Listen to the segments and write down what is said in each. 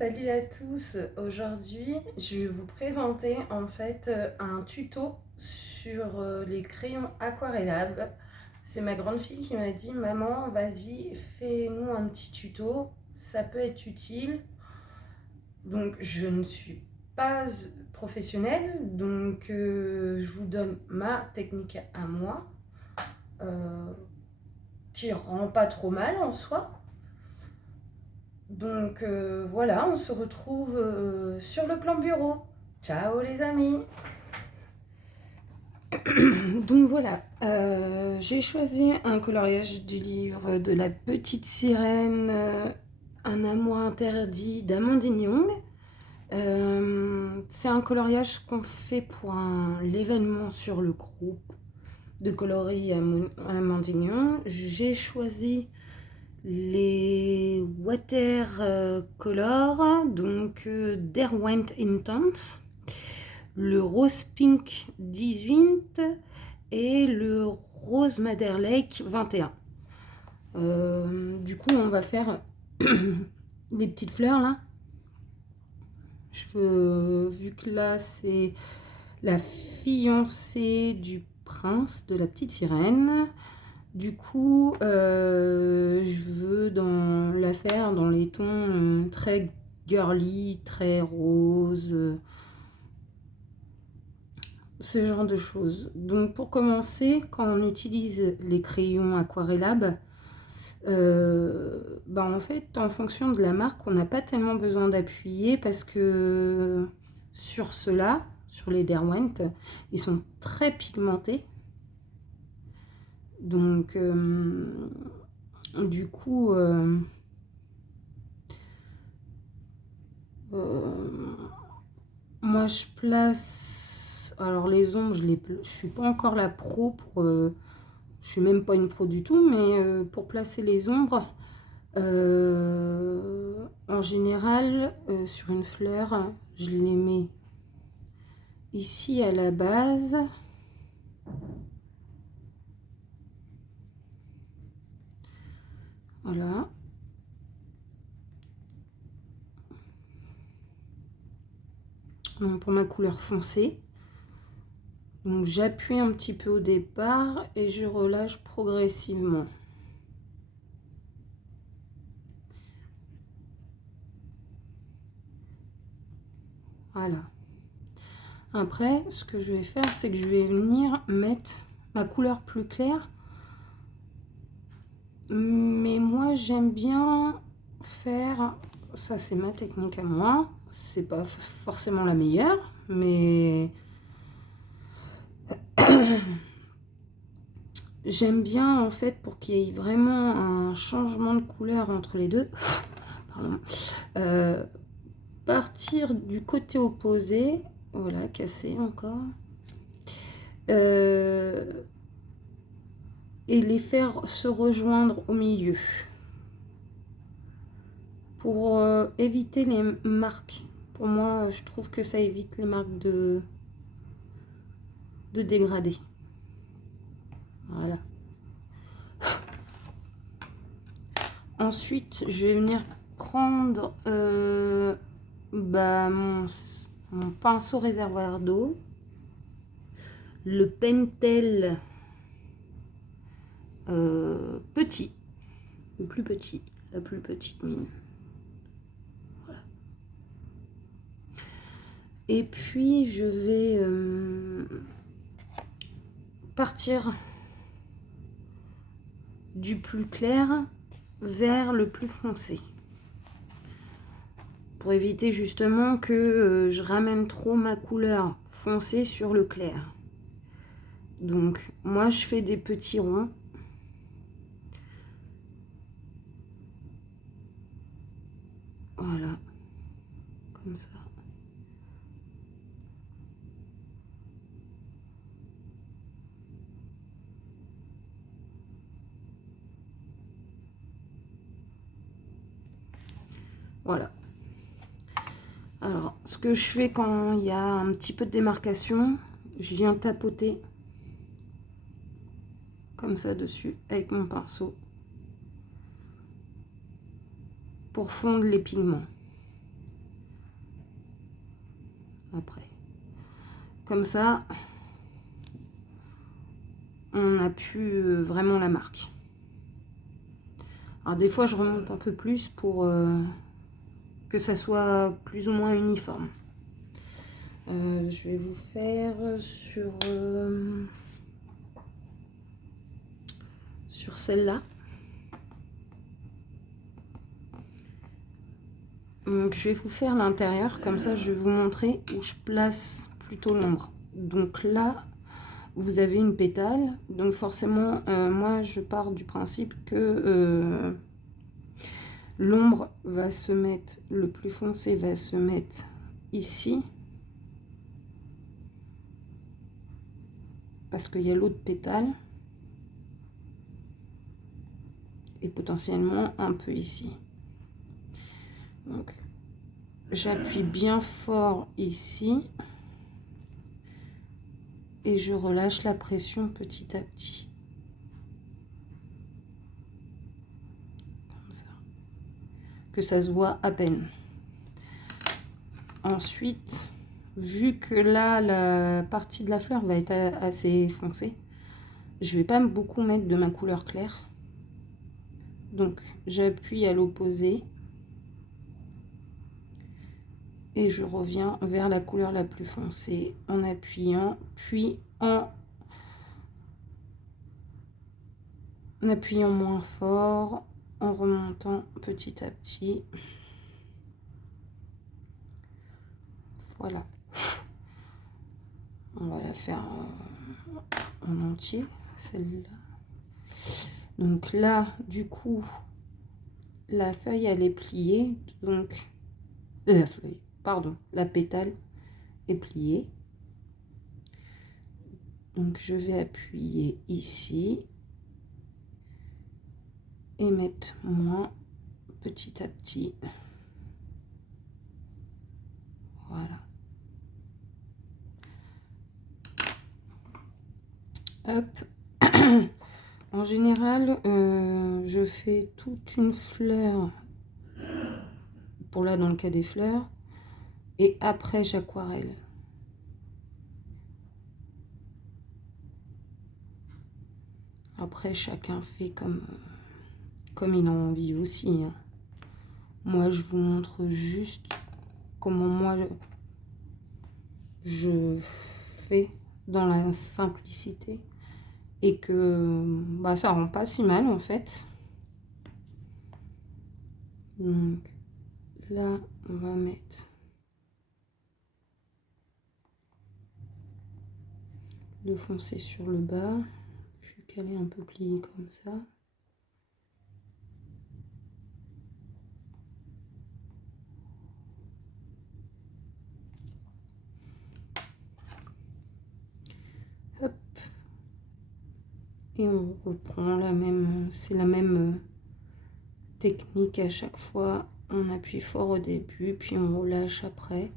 Salut à tous, aujourd'hui je vais vous présenter en fait un tuto sur les crayons aquarellables. C'est ma grande fille qui m'a dit maman vas-y fais-nous un petit tuto, ça peut être utile. Donc je ne suis pas professionnelle, donc je vous donne ma technique à moi qui rend pas trop mal en soi. Donc voilà, on se retrouve sur le plan bureau. Ciao les amis. Donc voilà, j'ai choisi un coloriage du livre de La Petite Sirène, Un amour interdit d'Amandine Young. C'est un coloriage qu'on fait pour l'événement sur le groupe de coloris Amandine Young. J'ai choisi les watercolor, donc Derwent Intense, le Rose Pink 18 et le Rose Madder Lake 21. Du coup, on va faire des petites fleurs là. Vu que là, c'est la fiancée du prince de la petite sirène. Du coup, je veux la faire dans les tons très girly, très rose, ce genre de choses. Donc pour commencer, quand on utilise les crayons aquarellables, en fait, en fonction de la marque, on n'a pas tellement besoin d'appuyer parce que sur ceux-là, sur les Derwent, ils sont très pigmentés. Donc du coup moi je place, alors les ombres je suis pas encore la pro pour je suis même pas une pro du tout, mais pour placer les ombres en général sur une fleur je les mets ici à la base. Voilà. Donc pour ma couleur foncée. Donc j'appuie un petit peu au départ et je relâche progressivement. Voilà. Après, ce que je vais faire, c'est que je vais venir mettre ma couleur plus claire. Mais moi, j'aime bien faire... Ça, c'est ma technique à moi. C'est pas forcément la meilleure, mais... J'aime bien, en fait, pour qu'il y ait vraiment un changement de couleur entre les deux. Pardon. Partir du côté opposé. Voilà, cassé encore. Et les faire se rejoindre au milieu pour éviter les marques. Pour moi, je trouve que ça évite les marques de dégradé. Voilà. Ensuite, je vais venir prendre mon pinceau réservoir d'eau, le Pentel petit, le plus petit, la plus petite mine. Voilà. Et puis je vais partir du plus clair vers le plus foncé pour éviter justement que je ramène trop ma couleur foncée sur le clair. Donc moi je fais des petits ronds. Voilà, comme ça. Voilà. Alors, ce que je fais quand il y a un petit peu de démarcation, je viens tapoter comme ça dessus avec mon pinceau pour fondre les pigments. après. Comme ça, on n'a plus vraiment la marque. Alors des fois, je remonte un peu plus pour que ça soit plus ou moins uniforme. Je vais vous faire sur celle-là. Donc je vais vous faire l'intérieur, comme ça je vais vous montrer où je place plutôt l'ombre. Donc là, vous avez une pétale, donc forcément, moi je pars du principe que l'ombre va se mettre, le plus foncé va se mettre ici, parce qu'il y a l'autre pétale, et potentiellement un peu ici. Donc j'appuie bien fort ici, et je relâche la pression petit à petit. Comme ça. Que ça se voit à peine. Ensuite, vu que là, la partie de la fleur va être assez foncée, je vais pas beaucoup mettre de ma couleur claire. Donc, j'appuie à l'opposé et je reviens vers la couleur la plus foncée en appuyant, puis en appuyant moins fort, en remontant petit à petit. Voilà. On va la faire en entier, celle-là. Donc là, du coup, la feuille, elle est pliée. Donc, la feuille, pardon, la pétale est pliée. Donc, je vais appuyer ici et mettre moins petit à petit. Voilà. Hop. En général, je fais toute une fleur, pour là dans le cas des fleurs, et après j'aquarelle. Après, chacun fait comme il a envie aussi. Hein. Moi, je vous montre juste comment moi je fais dans la simplicité. Et que bah, ça rend pas si mal en fait. Donc là, on va mettre le foncé sur le bas, vu qu'elle est un peu pliée comme ça. Hop. Et on reprend la même, c'est la même technique à chaque fois. On appuie fort au début, puis on relâche après.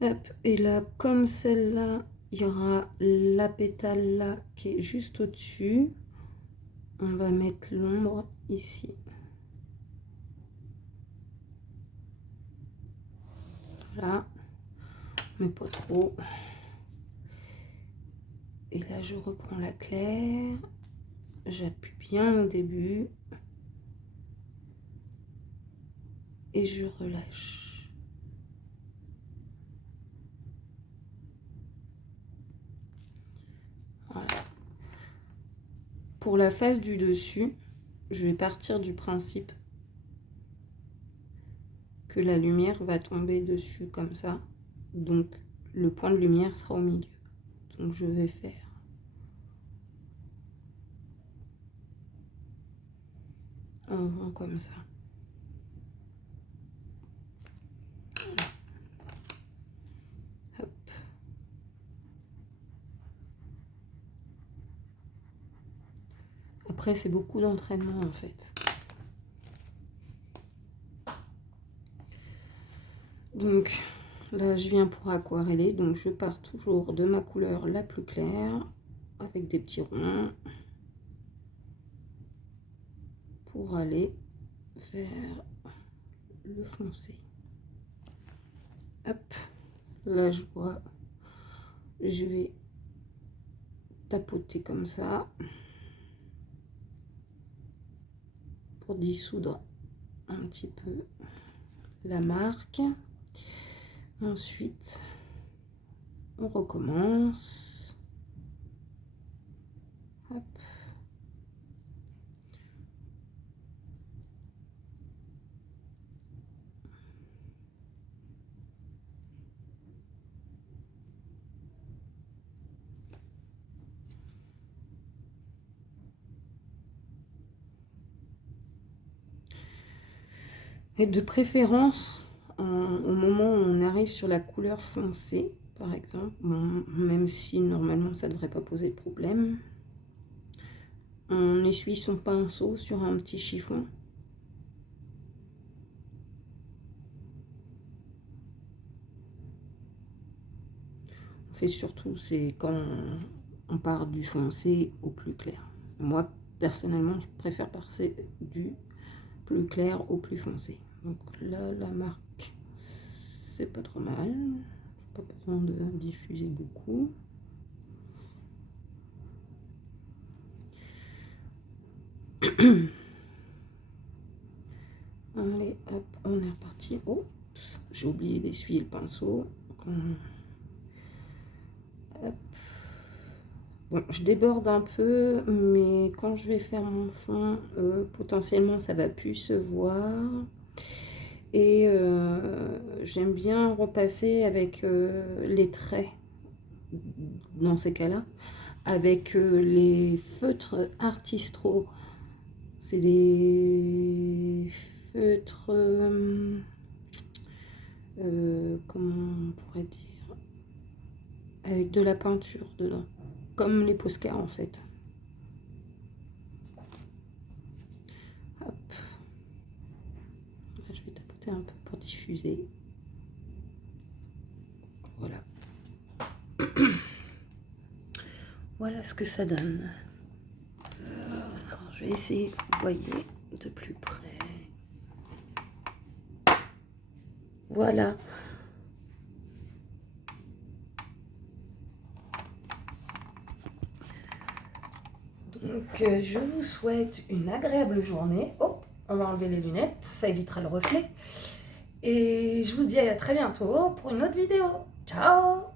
Hop, et là, comme celle-là, il y aura la pétale là qui est juste au-dessus. On va mettre l'ombre ici. Voilà, mais pas trop. Et là, je reprends la claire. J'appuie bien au début. Et je relâche. Voilà. Pour la face du dessus, je vais partir du principe que la lumière va tomber dessus comme ça. Donc, le point de lumière sera au milieu. Donc, je vais faire un rond comme ça. Voilà. Hop. Après, c'est beaucoup d'entraînement en fait. Donc là, je viens pour aquareller. Donc je pars toujours de ma couleur la plus claire avec des petits ronds pour aller vers le foncé. Hop, là je vois, je vais tapoter comme ça pour dissoudre un petit peu la marque. Ensuite, on recommence. Hop. Et de préférence, au moment où on arrive sur la couleur foncée, par exemple, bon, même si normalement ça ne devrait pas poser de problème, on essuie son pinceau sur un petit chiffon. On fait surtout, c'est quand on part du foncé au plus clair. Moi, personnellement, je préfère passer du plus clair au plus foncé. Donc là, la marque, c'est pas trop mal. Pas besoin de diffuser beaucoup. Allez, hop, on est reparti. Oh, j'ai oublié d'essuyer le pinceau. Hop. Bon, je déborde un peu, mais quand je vais faire mon fond, potentiellement ça va plus se voir. Et j'aime bien repasser avec les traits, dans ces cas-là, avec les feutres Artistro. C'est des feutres, comment on pourrait dire, avec de la peinture dedans, comme les Posca en fait. Hop. Là, je vais tapoter un peu pour diffuser. Voilà. Voilà ce que ça donne. Alors, je vais essayer, vous voyez, de plus près. Voilà. Donc, je vous souhaite une agréable journée. Hop, on va enlever les lunettes, ça évitera le reflet. Et je vous dis à très bientôt pour une autre vidéo. Ciao!